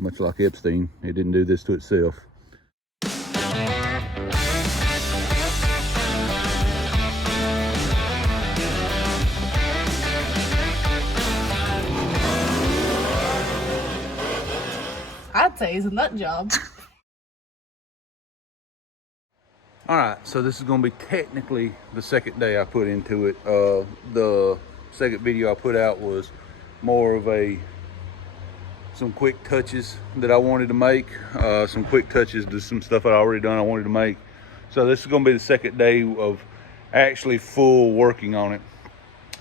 much like Epstein, it didn't do this to itself. I'd say it's a nut job. All right, so this is gonna be technically the second day I put into it. The second video I put out was more of some quick touches that I wanted to make, some quick touches to some stuff I already done I wanted to make. So this is gonna be the second day of actually full working on it.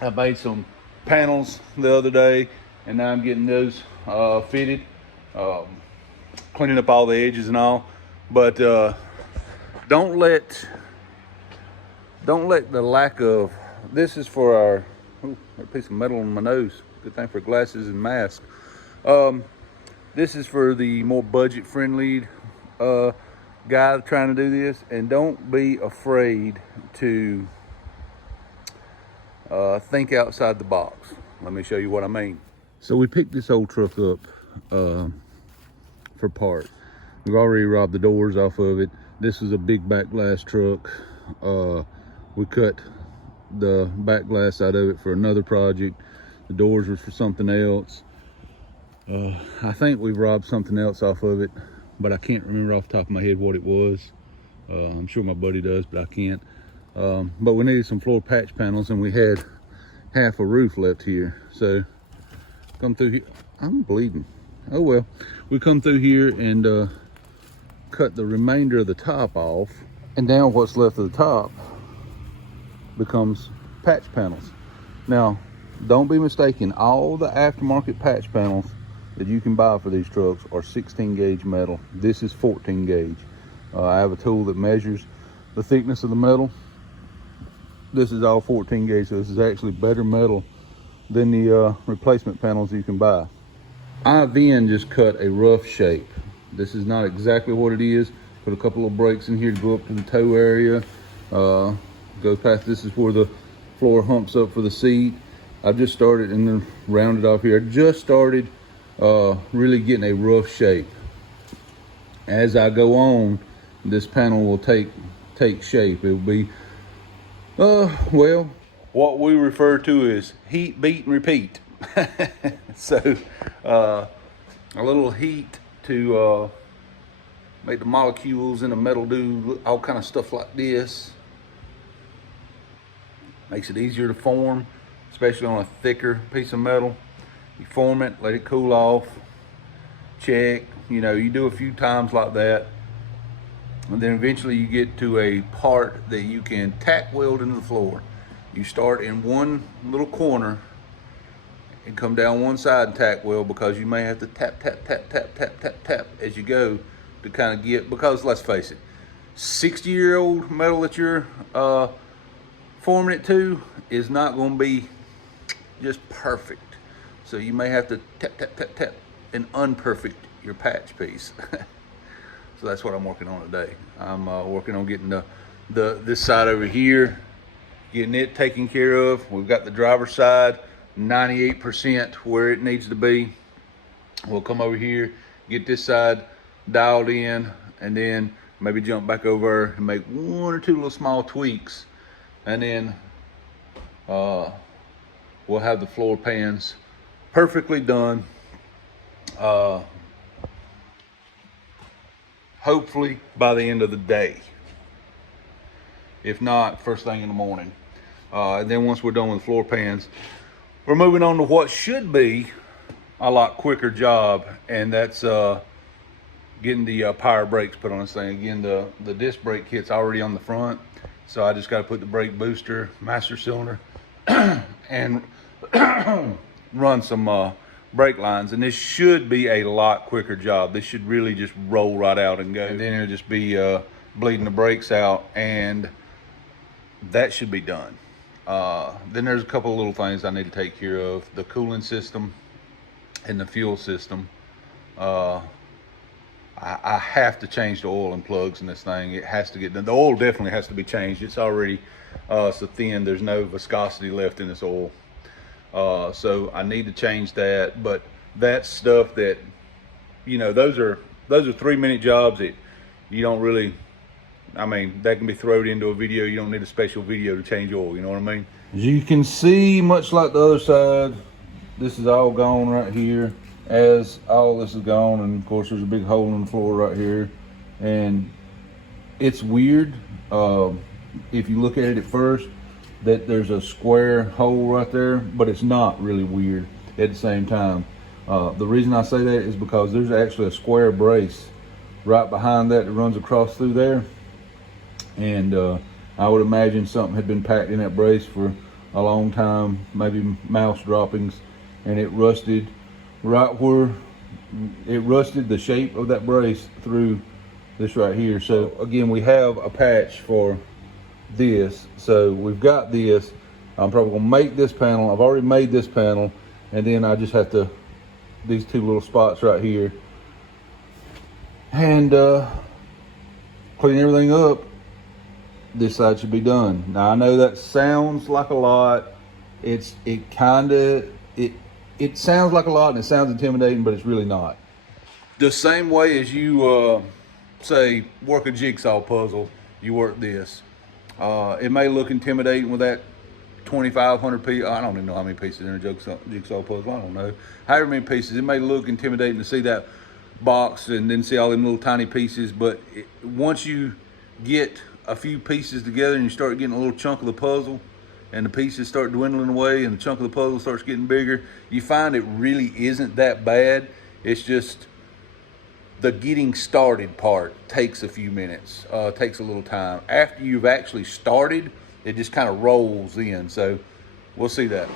I made some panels the other day, and now I'm getting those fitted, cleaning up all the edges and all. But don't let the lack of, this is for our, ooh, a piece of metal on my nose. Good thing for glasses and mask. This is for the more budget friendly guy trying to do this, and don't be afraid to think outside the box. Let me show you what I mean. So we picked this old truck up for parts. We've already robbed the doors off of it. This is a big back glass truck. We cut the back glass out of it for another project. The doors were for something else. I think we've robbed something else off of it, but I can't remember off the top of my head what it was. I'm sure my buddy does, but I can't. But we needed some floor patch panels, and we had half a roof left here. So come through here. I'm bleeding. Oh well. We come through here and cut the remainder of the top off, and now what's left of the top becomes patch panels. Now, don't be mistaken, all the aftermarket patch panels that you can buy for these trucks are 16 gauge metal. This is 14 gauge. I have a tool that measures the thickness of the metal. This is all 14 gauge, so this is actually better metal than the replacement panels you can buy. I then just cut a rough shape. This is not exactly what it is. Put a couple of breaks in here to go up to the toe area. Go past, this is where the floor humps up for the seat. I just started and then rounded off here. I just started really getting a rough shape. As I go on, this panel will take shape. It will be, well, what we refer to as heat, beat, and repeat. So, a little heat to make the molecules in the metal do all kind of stuff like this. Makes it easier to form, especially on a thicker piece of metal. You form it, let it cool off, check, you know, you do a few times like that, and then eventually you get to a part that you can tack weld into the floor. You start in one little corner and come down one side and tack weld, because you may have to tap, tap, tap, tap, tap, tap, tap as you go to kind of get, because let's face it, 60-year-old metal that you're forming it to is not going to be just perfect. So you may have to tap, tap, tap, tap and unperfect your patch piece. So that's what I'm working on today. I'm working on getting this side over here, getting it taken care of. We've got the driver's side 98% where it needs to be. We'll come over here, get this side dialed in, and then maybe jump back over and make one or two little small tweaks, and then we'll have the floor pans perfectly done. Hopefully by the end of the day. If not, first thing in the morning. And then once we're done with floor pans, we're moving on to what should be a lot quicker job, and that's getting the power brakes put on this thing. Again, the disc brake kit's already on the front, so I just got to put the brake booster, master cylinder, and run some brake lines, and this should be a lot quicker job. This should really just roll right out and go, and then it'll just be bleeding the brakes out, and that should be done. Then there's a couple of little things I need to take care of. The cooling system and the fuel system. I have to change the oil and plugs in this thing. It has to get done. The oil definitely has to be changed. It's already so thin, there's no viscosity left in this oil. So I need to change that, but that's stuff that, you know, those are 3-minute jobs that you don't really, I mean, that can be thrown into a video. You don't need a special video to change oil, you know what I mean? As you can see, much like the other side, this is all gone right here. As all this is gone, and of course there's a big hole in the floor right here. And it's weird, if you look at it at first, that there's a square hole right there, but it's not really weird at the same time. The reason I say that is because there's actually a square brace right behind that runs across through there. And I would imagine something had been packed in that brace for a long time, maybe mouse droppings, and it rusted right where it rusted the shape of that brace through this right here. So again, we have a patch for this. So we've got this. I'm probably gonna make this panel. I've already made this panel, and then I just have to, these two little spots right here, and clean everything up. This side should be done. Now I know that sounds like a lot. It sounds like a lot and it sounds intimidating, but it's really not. The same way as you say work a jigsaw puzzle, you work this. It may look intimidating with that 2,500 pieces. I don't even know how many pieces in a jigsaw puzzle. I don't know. However many pieces. It may look intimidating to see that box and then see all them little tiny pieces, but once you get a few pieces together and you start getting a little chunk of the puzzle, and the pieces start dwindling away and the chunk of the puzzle starts getting bigger, you find it really isn't that bad. It's just the getting started part takes a few minutes, takes a little time. After you've actually started, it just kind of rolls in. So we'll see that.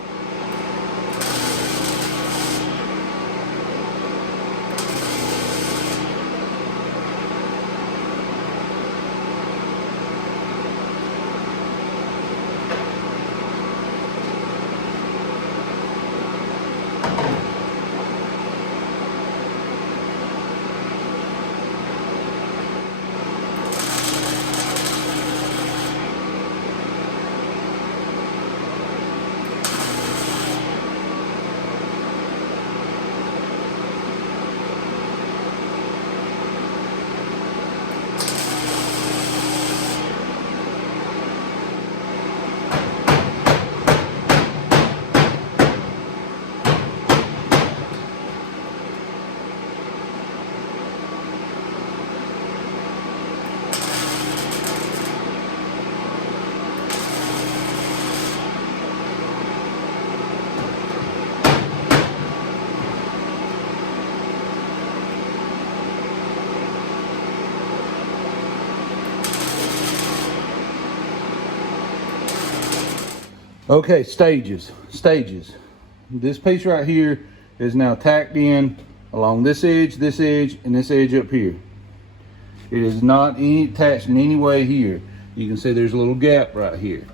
Okay, stages. This piece right here is now tacked in along this edge, and this edge up here. It is not attached in any way here. You can see there's a little gap right here.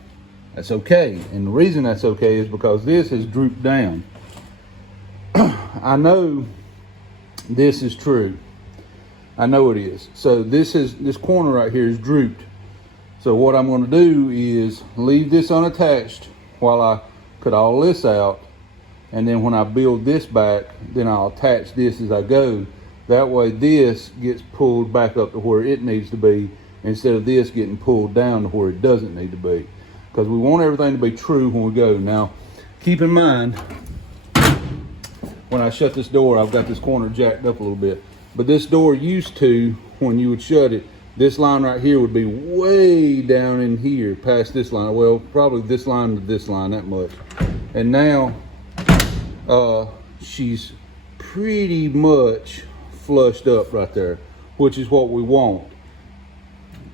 That's okay, and the reason that's okay is because this has drooped down. I know this is true. I know it is. So this corner right here is drooped. So what I'm going to do is leave this unattached while I cut all this out, and then when I build this back, then I'll attach this as I go. That way this gets pulled back up to where it needs to be, instead of this getting pulled down to where it doesn't need to be. Because we want everything to be true when we go. Now, keep in mind, when I shut this door, I've got this corner jacked up a little bit. But this door used to, when you would shut it, this line right here would be way down in here past this line. Well, probably this line to this line, that much. And now she's pretty much flushed up right there, which is what we want.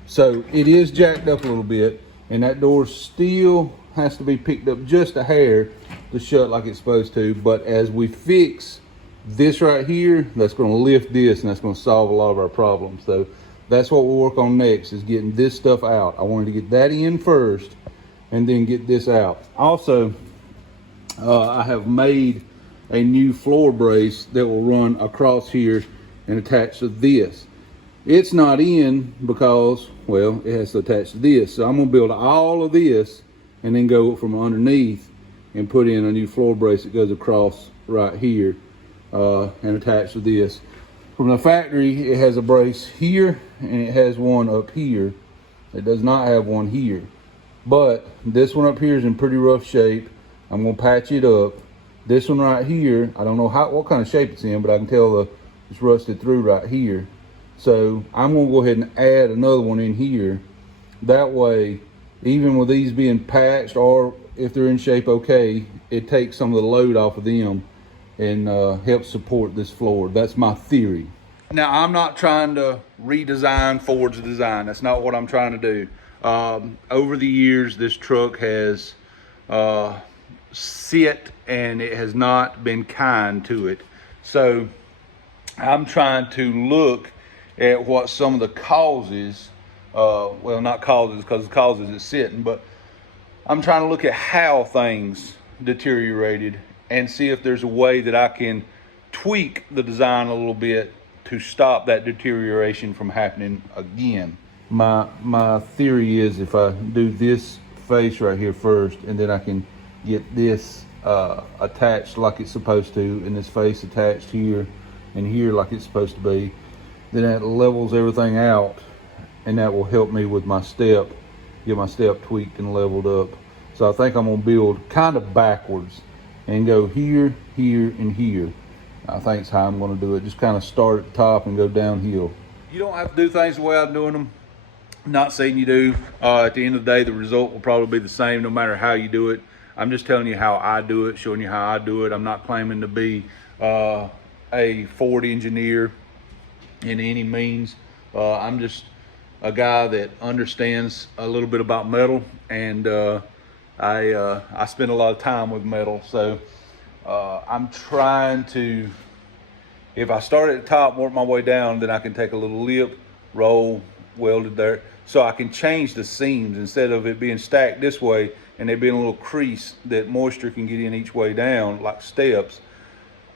So it is jacked up a little bit, and that door still has to be picked up just a hair to shut like it's supposed to. But as we fix this right here, that's going to lift this, and that's going to solve a lot of our problems. So that's what we'll work on next, is getting this stuff out. I wanted to get that in first and then get this out. Also, I have made a new floor brace that will run across here and attach to this. It's not in because, well, it has to attach to this. So I'm going to build all of this and then go from underneath and put in a new floor brace that goes across right here and attach to this. From the factory, it has a brace here and it has one up here. It does not have one here. But this one up here is in pretty rough shape. I'm gonna patch it up. This one right here, I don't know what kind of shape it's in, but I can tell it's rusted through right here. So I'm gonna go ahead and add another one in here. That way, even with these being patched, or if they're in shape okay, it takes some of the load off of them and helps support this floor. That's my theory. Now, I'm not trying to redesign Ford's design. That's not what I'm trying to do. Over the years, this truck has sit and it has not been kind to it. So I'm trying to look at what some of the causes, well, not causes, because the causes is sitting, but I'm trying to look at how things deteriorated and see if there's a way that I can tweak the design a little bit to stop that deterioration from happening again. My theory is if I do this face right here first, and then I can get this attached like it's supposed to, and this face attached here and here like it's supposed to be, then that levels everything out, and that will help me with my step, get my step tweaked and leveled up. So I think I'm gonna build kind of backwards and go here, here, and here. I think it's how I'm gonna do it. Just kind of start at the top and go downhill. You don't have to do things the way I'm doing them. I'm not saying you do. At the end of the day, the result will probably be the same no matter how you do it. I'm just telling you how I do it, showing you how I do it. I'm not claiming to be a Ford engineer in any means. I'm just a guy that understands a little bit about metal, and I spend a lot of time with metal. So I'm trying to, if I start at the top, work my way down, then I can take a little lip, roll, weld it there. So I can change the seams instead of it being stacked this way and there being a little crease that moisture can get in each way down like steps.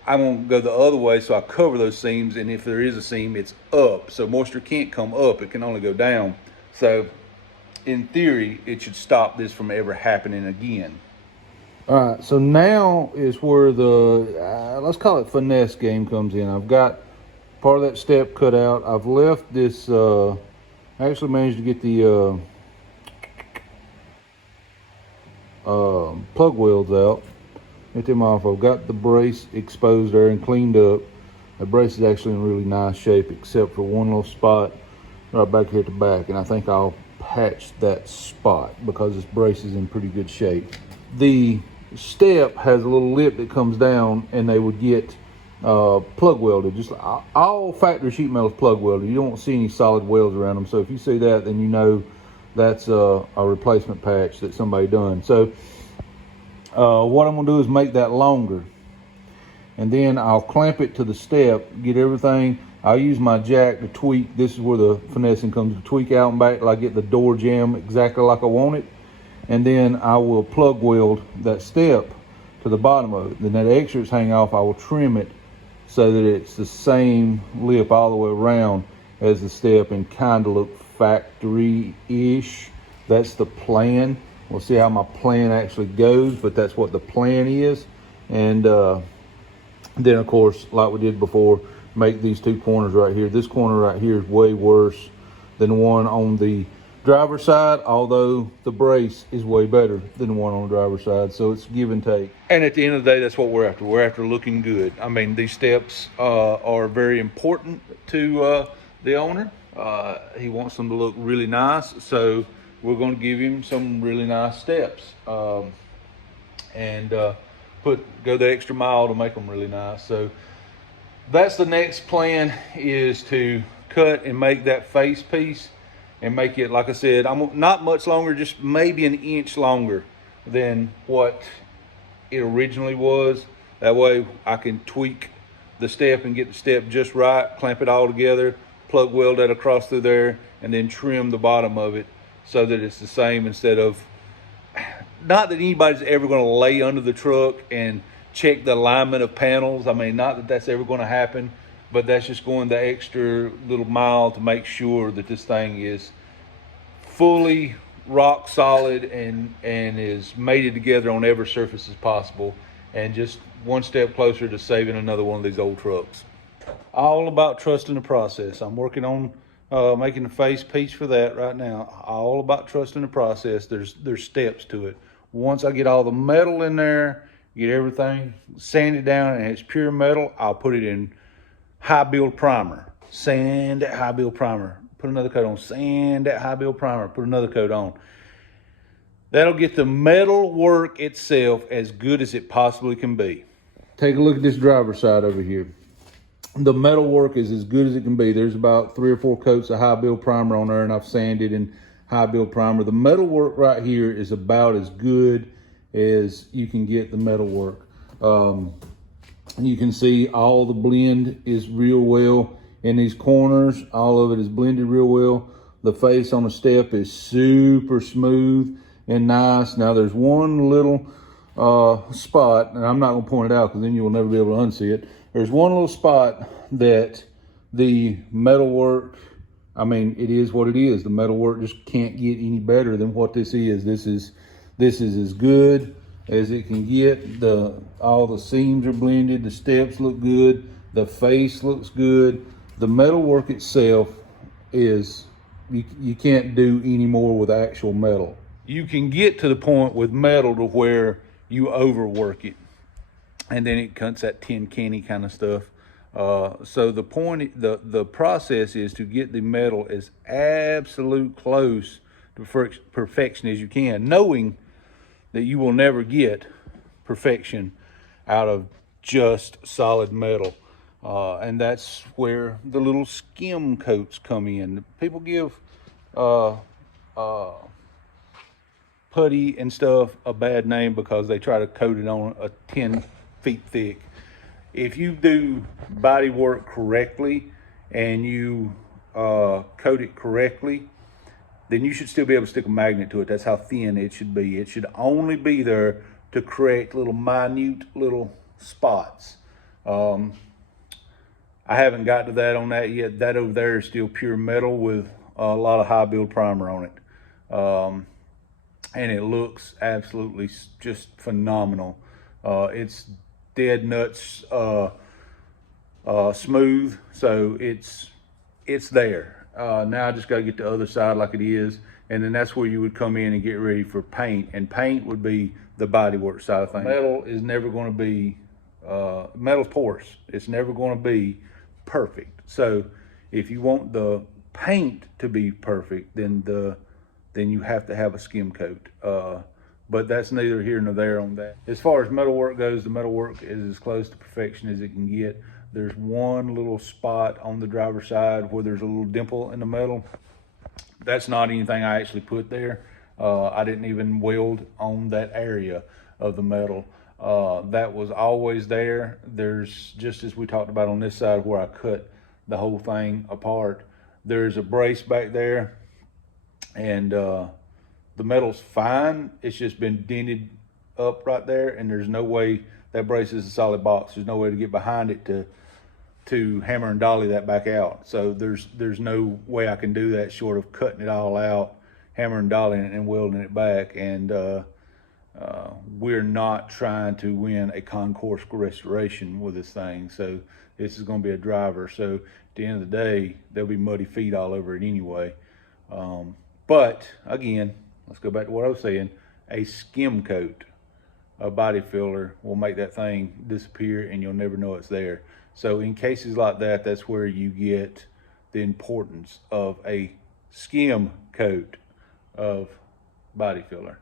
I'm gonna go the other way, so I cover those seams, and if there is a seam, it's up. So moisture can't come up, it can only go down. So in theory, it should stop this from ever happening again. All right, so now is where the, let's call it finesse game comes in. I've got part of that step cut out. I've left this, I actually managed to get the plug welds out. Get them off. I've got the brace exposed there and cleaned up. The brace is actually in really nice shape, except for one little spot right back here at the back, and I think I'll patch that spot because this brace is in pretty good shape. The step has a little lip that comes down, and they would get plug welded. Just all factory sheet metal is plug welded. You don't see any solid welds around them. So if you see that, then you know that's a replacement patch that somebody done. So what I'm gonna do is make that longer, and then I'll clamp it to the step, get everything. I'll use my jack to tweak. This is where the finessing comes, to tweak out and back till I get the door jamb exactly like I want it. And then I will plug weld that step to the bottom of it. Then that extra that's hanging off, I will trim it so that it's the same lip all the way around as the step and kind of look factory-ish. That's the plan. We'll see how my plan actually goes, but that's what the plan is. And then of course, like we did before, make these two corners right here. This corner right here is way worse than the one on the driver's side, although the brace is way better than the one on the driver's side. So it's give and take. And at the end of the day, that's what we're after. We're after looking good. I mean, these steps are very important to the owner. He wants them to look really nice, so we're going to give him some really nice steps, and go the extra mile to make them really nice. So that's the next plan, is to cut and make that face piece and make it, like I said, I'm not much longer, just maybe an inch longer than what it originally was. That way I can tweak the step and get the step just right, clamp it all together, plug weld that across through there, and then trim the bottom of it so that it's the same, instead of, not that anybody's ever going to lay under the truck and check the alignment of panels. I mean, not that that's ever going to happen, but that's just going the extra little mile to make sure that this thing is fully rock solid and is mated together on every surface as possible, and just one step closer to saving another one of these old trucks. All about trusting the process. I'm working on making the face piece for that right now. All about trusting the process. There's steps to it. Once I get all the metal in there, get everything sanded down and it's pure metal, I'll put it in high build primer. Sand that high build primer. Put another coat on. Sand that high build primer. Put another coat on. That'll get the metal work itself as good as it possibly can be. Take a look at this driver's side over here. The metal work is as good as it can be. There's about 3 or 4 coats of high build primer on there, and I've sanded in high build primer. The metal work right here is about as good as you can get the metal work. You can see all the blend is real well in these corners. All of it is blended real well. The face on the step is super smooth and nice. Now there's one little spot, and I'm not gonna point it out because then you will never be able to unsee it. There's one little spot that the metal work, I mean, it is what it is. The metal work just can't get any better than what this is. This is as good as it can get. All the seams are blended. The steps look good. The face looks good. The metal work itself is, you can't do any more with actual metal. You can get to the point with metal to where you overwork it, and then it cuts that tin candy kind of stuff. So the process is to get the metal as absolute close to perfection as you can, knowing that you will never get perfection out of just solid metal. And that's where the little skim coats come in. People give putty and stuff a bad name because they try to coat it on a 10 feet thick. If you do body work correctly and you coat it correctly, then you should still be able to stick a magnet to it. That's how thin it should be. It should only be there to create little minute little spots. I haven't got to that on that yet. That over there is still pure metal with a lot of high build primer on it. And it looks absolutely just phenomenal. It's dead nuts smooth, so it's there. Now I just got to get the other side like it is, and then that's where you would come in and get ready for paint, and paint would be the bodywork side of things. Metal is never going to be metal's porous. It's never going to be perfect. So if you want the paint to be perfect, then you have to have a skim coat. But that's neither here nor there on that. As far as metal work goes, the metal work is as close to perfection as it can get. There's one little spot on the driver's side where there's a little dimple in the metal. That's not anything I actually put there. I didn't even weld on that area of the metal. That was always there. There's, just as we talked about on this side where I cut the whole thing apart, there's a brace back there, and the metal's fine. It's just been dented up right there, and there's no way, that brace is a solid box. There's no way to get behind it to hammer and dolly that back out. So there's no way I can do that short of cutting it all out, hammer and dollying it, and welding it back. And we're not trying to win a concourse restoration with this thing. So this is going to be a driver. So at the end of the day, there'll be muddy feet all over it anyway. But again, let's go back to what I was saying. A skim coat, a body filler, will make that thing disappear and you'll never know it's there. So in cases like that, that's where you get the importance of a skim coat of body filler.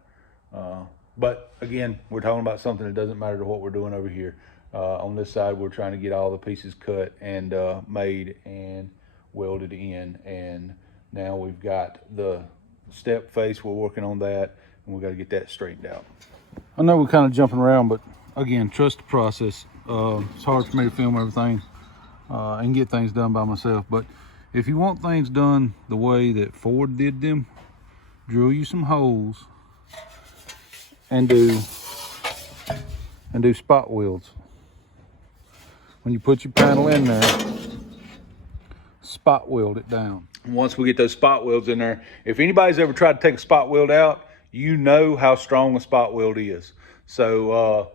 But again, we're talking about something that doesn't matter to what we're doing over here. On this side, we're trying to get all the pieces cut and made and welded in. And now we've got the step face. We're working on that, and we got to get that straightened out. I know we're kind of jumping around, but again, trust the process. It's hard for me to film everything and get things done by myself. But if you want things done the way that Ford did them, drill you some holes and do spot welds. When you put your panel in there, spot weld it down. Once we get those spot welds in there, if anybody's ever tried to take a spot weld out, you know how strong a spot weld is. So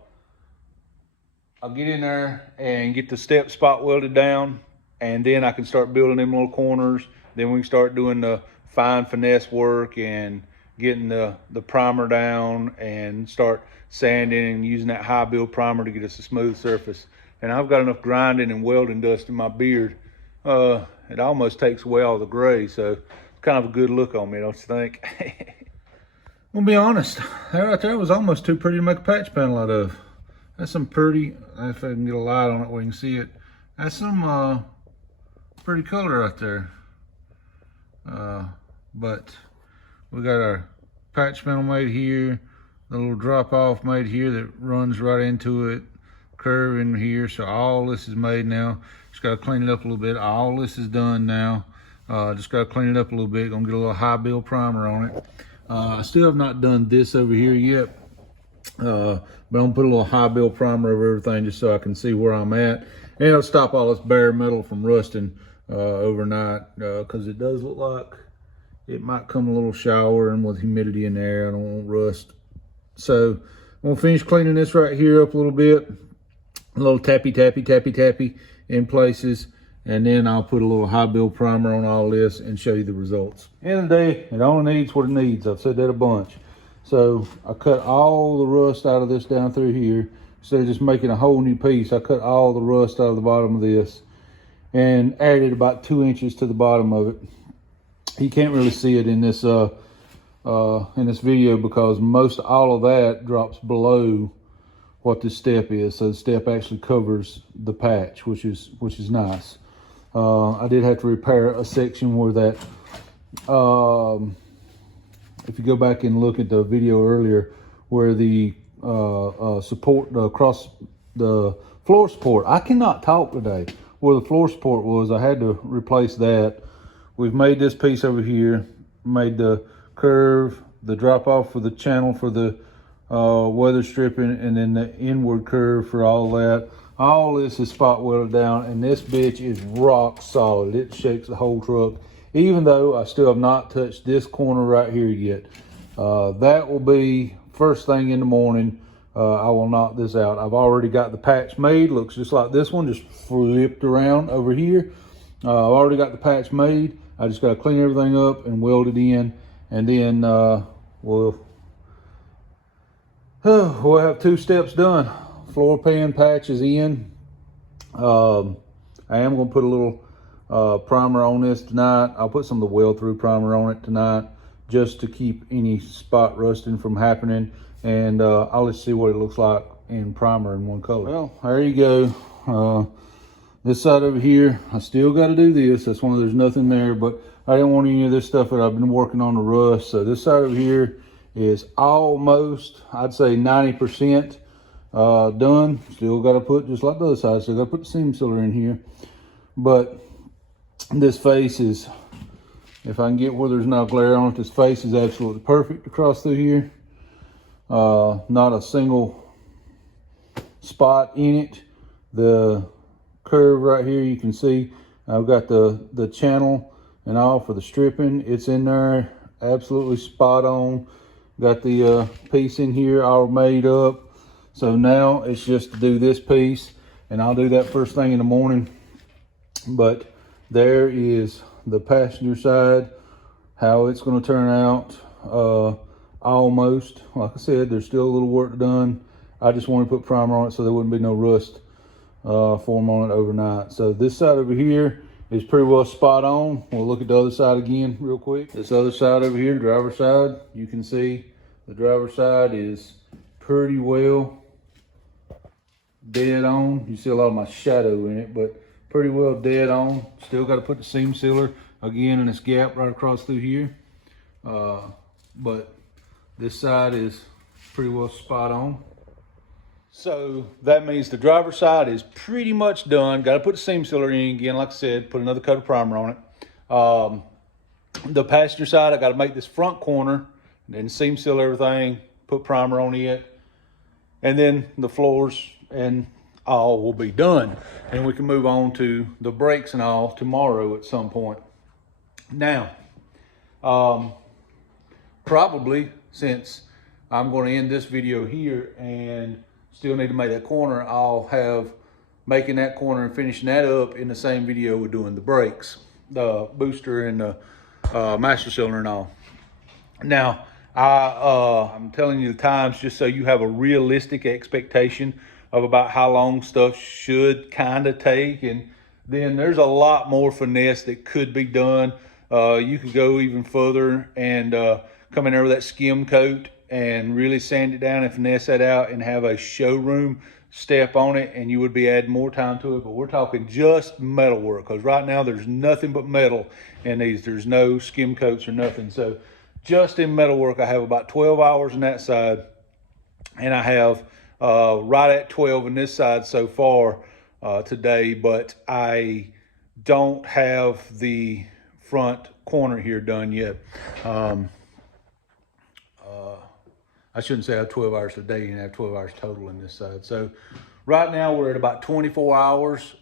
I'll get in there and get the step spot welded down, and then I can start building them little corners. Then we can start doing the fine finesse work and getting the primer down and start sanding and using that high build primer to get us a smooth surface. And I've got enough grinding and welding dust in my beard. It almost takes away all the gray, so it's kind of a good look on me, don't you think? I'm gonna be honest, that right there was almost too pretty to make a patch panel out of. That's some pretty, if I can get a light on it where you can see it, that's some pretty color right there. But we got our patch panel made here, the little drop off made here that runs right into it, curve in here. So all this is made now. Just gotta clean it up a little bit. All this is done now. Just gotta clean it up a little bit. Gonna get a little high build primer on it. I still have not done this over here yet. But I'm gonna put a little high build primer over everything just so I can see where I'm at. And it'll stop all this bare metal from rusting overnight, because it does look like it might come a little shower, and with humidity in there, I don't want rust. So I'm gonna finish cleaning this right here up a little bit, a little tappy in places, and then I'll put a little high build primer on all this and show you the results. End of the day, it only needs what it needs. I've said that a bunch. So I cut all the rust out of this down through here. Instead of just making a whole new piece, I cut all the rust out of the bottom of this and added about 2 inches to the bottom of it. You can't really see it in this video because most all of that drops below what this step is. So the step actually covers the patch, which is nice. I did have to repair a section where that, if you go back and look at the video earlier, where the support across the floor support, I cannot talk today, where the floor support was, I had to replace that. We've made this piece over here, made the curve, the drop off for the channel for the weather stripping, and then the inward curve for all that. All this is spot welded down, and this bitch is rock solid. It shakes the whole truck, even though I still have not touched this corner right here yet. That will be first thing in the morning. I will knock this out. I've already got the patch made. Looks just like this one, just flipped around over here. I've already got the patch made. I just got to clean everything up and weld it in, and then we'll have 2 steps done. Floor pan patch is in. I am going to put a little primer on this tonight. I'll put some of the weld through primer on it tonight just to keep any spot rusting from happening, and I'll just see what it looks like in primer in one color. Well, there you go. This side over here, I still got to do this. That's one of, there's nothing there, but I didn't want any of this stuff that I've been working on to rust. So this side over here is almost, I'd say 90% done. Still got to put, just like the other side, still got to put the seam sealer in here. But this face is, if I can get where there's no glare on it, this face is absolutely perfect across through here. Not a single spot in it. The curve right here, you can see I've got the channel and all for the stripping. It's in there, absolutely spot on. Got the piece in here all made up. So now it's just to do this piece, and I'll do that first thing in the morning. But there is the passenger side, how it's going to turn out. Almost, like I said, there's still a little work done. I just want to put primer on it so there wouldn't be no rust form on it overnight. So this side over here is pretty well spot on. We'll look at the other side again real quick. This other side over here, driver's side, you can see the driver's side is pretty well dead on. You see a lot of my shadow in it, but pretty well dead on. Still got to put the seam sealer again in this gap right across through here. But this side is pretty well spot on. So that means the driver's side is pretty much done. Got to put the seam sealer in again, like I said, put another coat of primer on it. The passenger side, I got to make this front corner, then seam seal everything, put primer on it, and then the floors and all will be done. And we can move on to the brakes and all tomorrow at some point. Now, probably since I'm going to end this video here and still need to make that corner, I'll have making that corner and finishing that up in the same video we're doing the brakes, the booster and the master cylinder and all. Now, I'm telling you the times just so you have a realistic expectation of about how long stuff should kind of take. And then there's a lot more finesse that could be done. You could go even further and come in there with that skim coat and really sand it down and finesse that out and have a showroom step on it, and you would be adding more time to it. But we're talking just metal work, because right now there's nothing but metal in these. There's no skim coats or nothing. So just in metal work, I have about 12 hours on that side, and I have right at 12 on this side so far today, but I don't have the front corner here done yet. I shouldn't say I have 12 hours a day, and I have 12 hours total in this side. So right now we're at about 24 hours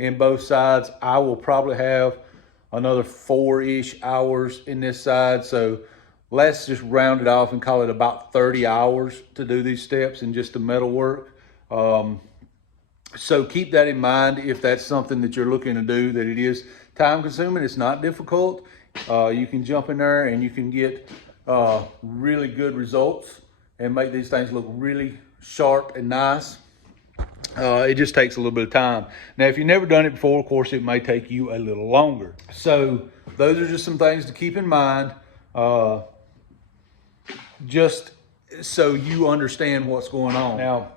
in both sides. I will probably have another 4-ish hours in this side. So let's just round it off and call it about 30 hours to do these steps in just the metal work. So keep that in mind if that's something that you're looking to do, that it is time consuming. It's not difficult. You can jump in there and you can get really good results and make these things look really sharp and nice. It just takes a little bit of time. Now, if you've never done it before, of course, it may take you a little longer. So those are just some things to keep in mind, just so you understand what's going on. Now,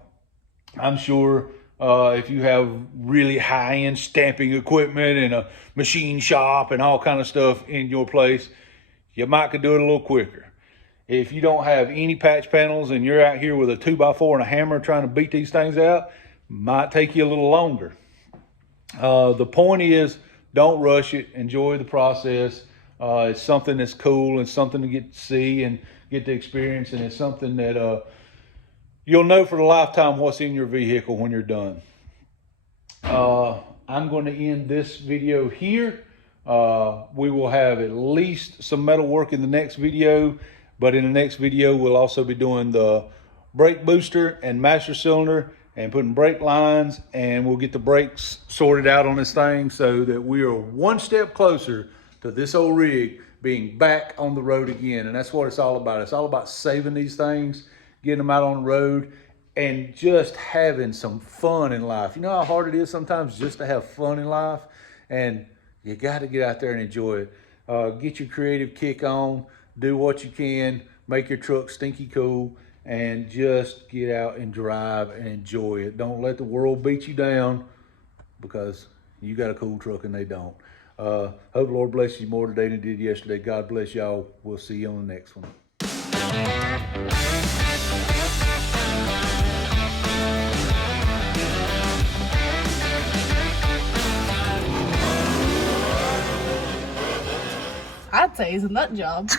I'm sure if you have really high-end stamping equipment and a machine shop and all kind of stuff in your place, you might could do it a little quicker. If you don't have any patch panels and you're out here with a 2x4 and a hammer trying to beat these things out, might take you a little longer. The point is, don't rush it. Enjoy the process. It's something that's cool and something to get to see and get to experience, and it's something that you'll know for the lifetime what's in your vehicle when you're done. I'm going to end this video here. We will have at least some metal work in the next video, but in the next video we'll also be doing the brake booster and master cylinder and putting brake lines, and we'll get the brakes sorted out on this thing so that we are one step closer to this old rig being back on the road again. And that's what it's all about. It's all about saving these things, getting them out on the road, and just having some fun in life. You know how hard it is sometimes just to have fun in life? And you got to get out there and enjoy it. Get your creative kick on, do what you can, make your truck stinky cool, and just get out and drive and enjoy it. Don't let the world beat you down because you got a cool truck and they don't. Hope the Lord bless you more today than he did yesterday. God bless y'all. We'll see you on the next one. I'd say it's a nut job.